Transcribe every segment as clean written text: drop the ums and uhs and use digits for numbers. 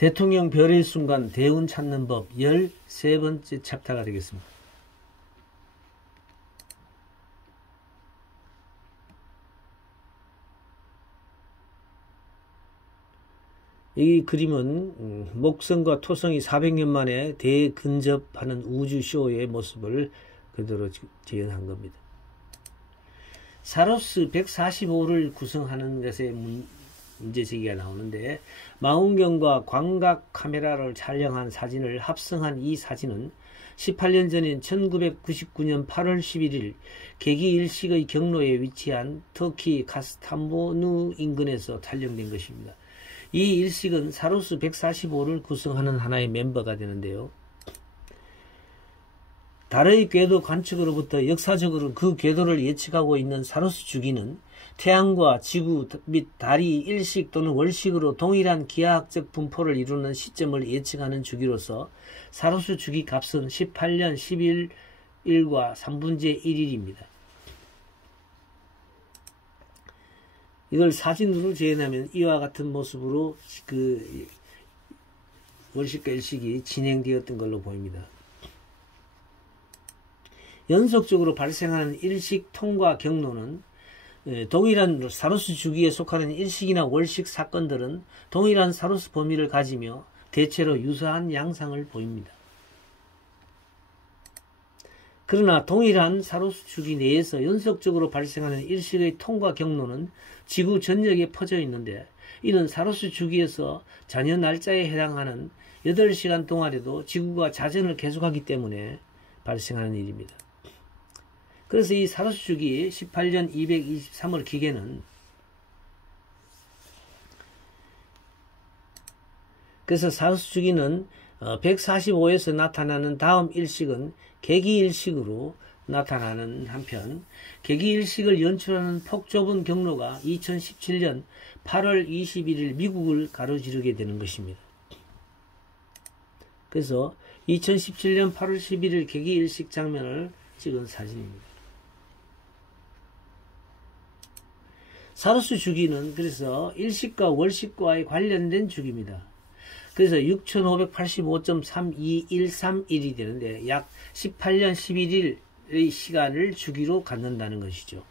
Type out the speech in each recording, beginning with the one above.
대통령 별의 순간 대운 찾는 법 13번째 챕터가 되겠습니다. 이 그림은 목성과 토성이 400년 만에 대근접하는 우주쇼의 모습을 그대로 재현한 겁니다. 사로스 145를 구성하는 것에 문제제기가 나오는데, 망원경과 광각 카메라를 촬영한 사진을 합성한 이 사진은 18년 전인 1999년 8월 11일 개기 일식의 경로에 위치한 터키 카스탄부누 인근에서 촬영된 것입니다. 이 일식은 사로스 145를 구성하는 하나의 멤버가 되는데요. 달의 궤도 관측으로부터 역사적으로 그 궤도를 예측하고 있는 사로스 주기는 태양과 지구 및 달이 일식 또는 월식으로 동일한 기하학적 분포를 이루는 시점을 예측하는 주기로서 사로스 주기 값은 18년 11일과 3분의 1일입니다. 이걸 사진으로 재현하면 이와 같은 모습으로 그 월식과 일식이 진행되었던 걸로 보입니다. 연속적으로 발생하는 일식 통과 경로는 동일한 사로스 주기에 속하는 일식이나 월식 사건들은 동일한 사로스 범위를 가지며 대체로 유사한 양상을 보입니다. 그러나 동일한 사로스 주기 내에서 연속적으로 발생하는 일식의 통과 경로는 지구 전역에 퍼져 있는데, 이는 사로스 주기에서 잔여 날짜에 해당하는 8시간 동안에도 지구가 자전을 계속하기 때문에 발생하는 일입니다. 그래서 이 사로스 주기 18년 223월 기계는 그래서 사로스 주기는 145에서 나타나는 다음 일식은 개기일식으로 나타나는 한편, 개기일식을 연출하는 폭 좁은 경로가 2017년 8월 21일 미국을 가로지르게 되는 것입니다. 그래서 2017년 8월 11일 개기일식 장면을 찍은 사진입니다. 사로스 주기는 그래서 일식과 월식과의 관련된 주기입니다. 그래서 6585.32131이 되는데 약 18년 11일의 시간을 주기로 갖는다는 것이죠.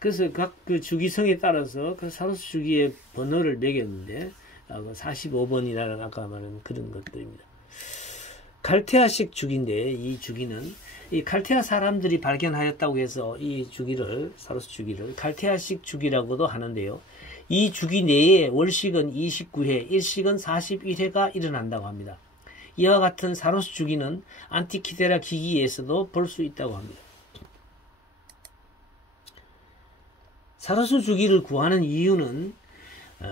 그래서 각 그 주기성에 따라서 그 사로스 주기의 번호를 매겼는데 45번이라는 아까 말한 그런 것들입니다. 칼테아식 주기인데, 이 주기는 이 칼테아 사람들이 발견하였다고 해서 이 주기를, 사로스 주기를 칼테아식 주기라고도 하는데요. 이 주기 내에 월식은 29회, 일식은 41회가 일어난다고 합니다. 이와 같은 사로스 주기는 안티키테라 기기에서도 볼 수 있다고 합니다. 사로스 주기를 구하는 이유는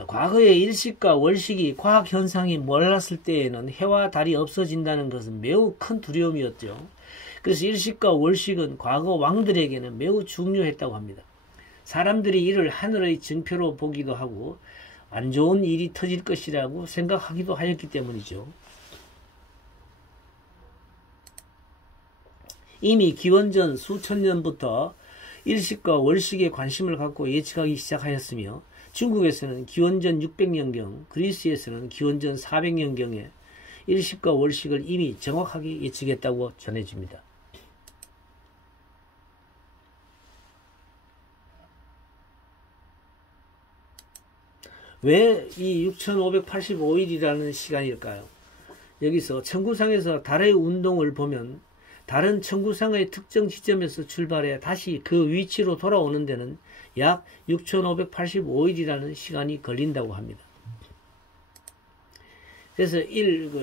과거의 일식과 월식이 과학현상이 몰랐을 때에는 해와 달이 없어진다는 것은 매우 큰 두려움이었죠. 그래서 일식과 월식은 과거 왕들에게는 매우 중요했다고 합니다. 사람들이 이를 하늘의 증표로 보기도 하고 안 좋은 일이 터질 것이라고 생각하기도 하였기 때문이죠. 이미 기원전 수천 년부터 일식과 월식에 관심을 갖고 예측하기 시작하였으며, 중국에서는 기원전 600년경, 그리스에서는 기원전 400년경에 일식과 월식을 이미 정확하게 예측했다고 전해집니다. 왜 이 6585일이라는 시간일까요? 여기서 천구상에서 달의 운동을 보면 달은 천구상의 특정 지점에서 출발해 다시 그 위치로 돌아오는 데는 약 6585일이라는 시간이 걸린다고 합니다. 그래서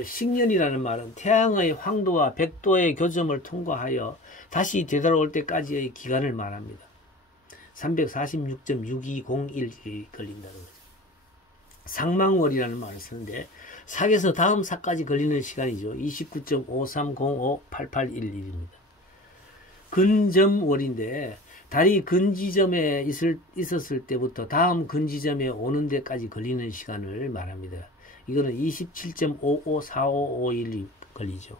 식년이라는 말은 태양의 황도와 백도의 교점을 통과하여 다시 되돌아올 때까지의 기간을 말합니다. 346.6201일이 걸린다는 거죠. 상망월이라는 말을 쓰는데 삭에서 다음 삭까지 걸리는 시간이죠. 29.5305881일입니다. 근점월인데 달이 근지점에 있었을 때부터 다음 근지점에 오는 데까지 걸리는 시간을 말합니다. 이거는 27.554551이 걸리죠.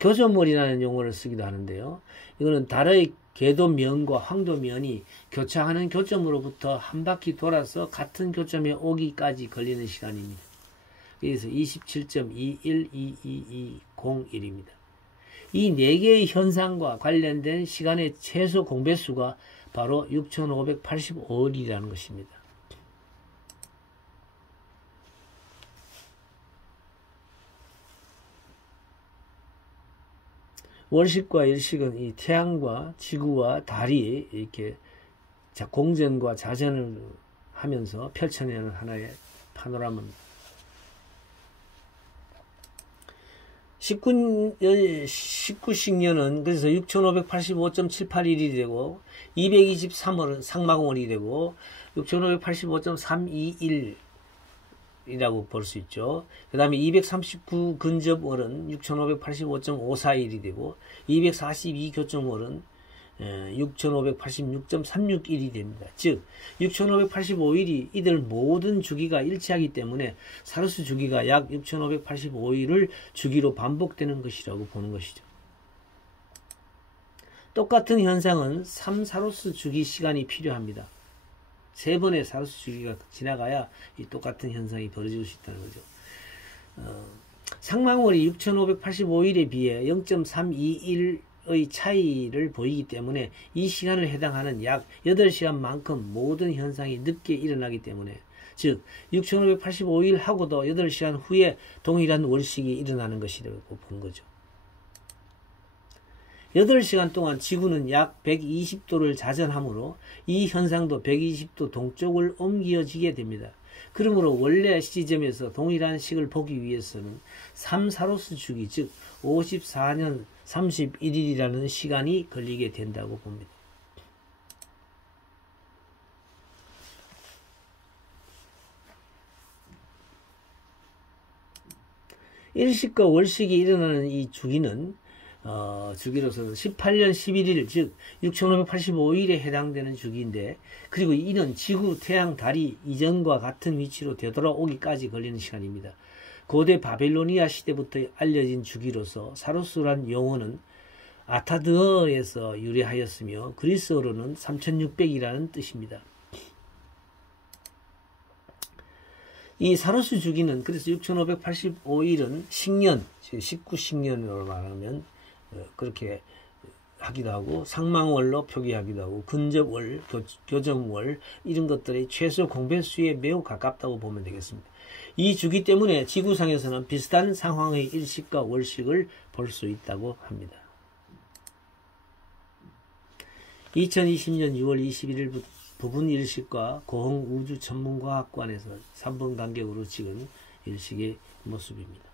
교점월이라는 용어를 쓰기도 하는데요. 이거는 달의 계도면과 황도면이 교차하는 교점으로부터 한 바퀴 돌아서 같은 교점에 오기까지 걸리는 시간입니다. 그래서 27.2122201입니다. 이 4개의 현상과 관련된 시간의 최소 공배수가 바로 6585일이라는 것입니다. 월식과 일식은 이 태양과 지구와 달이 이렇게 공전과 자전을 하면서 펼쳐내는 하나의 파노라마입니다. 19식년은 그래서 6585.781일이 되고 223월은 상마공월이 되고 6585.321이라고 볼 수 있죠. 그 다음에 239 근접월은 6585.541이 되고 242 교점월은 6586.361이 됩니다. 즉 6585일이 이들 모든 주기가 일치하기 때문에 사루스 주기가 약 6585일을 주기로 반복되는 것이라고 보는 것이죠. 똑같은 현상은 3사루스 주기 시간이 필요합니다. 3번의 사루스 주기가 지나가야 이 똑같은 현상이 벌어질 수 있다는 거죠. 상망월이 6585일에 비해 0.321의 차이를 보이기 때문에 이 시간을 해당하는 약 8시간만큼 모든 현상이 늦게 일어나기 때문에 즉 6585일 하고도 8시간 후에 동일한 월식이 일어나는 것이라고 본 거죠. 8시간 동안 지구는 약 120도를 자전하므로 이 현상도 120도 동쪽을 옮겨지게 됩니다. 그러므로 원래 시점에서 동일한 식을 보기 위해서는 3사루스 주기 즉 54년 31일이라는 시간이 걸리게 된다고 봅니다. 일식과 월식이 일어나는 이 주기는 주기로서는 18년 11일 즉 6585일에 해당되는 주기인데 그리고 이는 지구, 태양, 달이 이전과 같은 위치로 되돌아오기까지 걸리는 시간입니다. 고대 바벨로니아 시대부터 알려진 주기로서 사루스란 용어는 아타드어에서 유래하였으며 그리스어로는 3600이라는 뜻입니다. 이 사루스 주기는 그래서 6585일은 식년, 19식년으로 말하면 그렇게 하기도 하고 상망월로 표기하기도 하고 근접월, 교점월 이런 것들이 최소 공배수에 매우 가깝다고 보면 되겠습니다. 이 주기 때문에 지구상에서는 비슷한 상황의 일식과 월식을 볼 수 있다고 합니다. 2020년 6월 21일 부분 일식과 고흥우주천문과학관에서 3분 간격으로 찍은 일식의 모습입니다.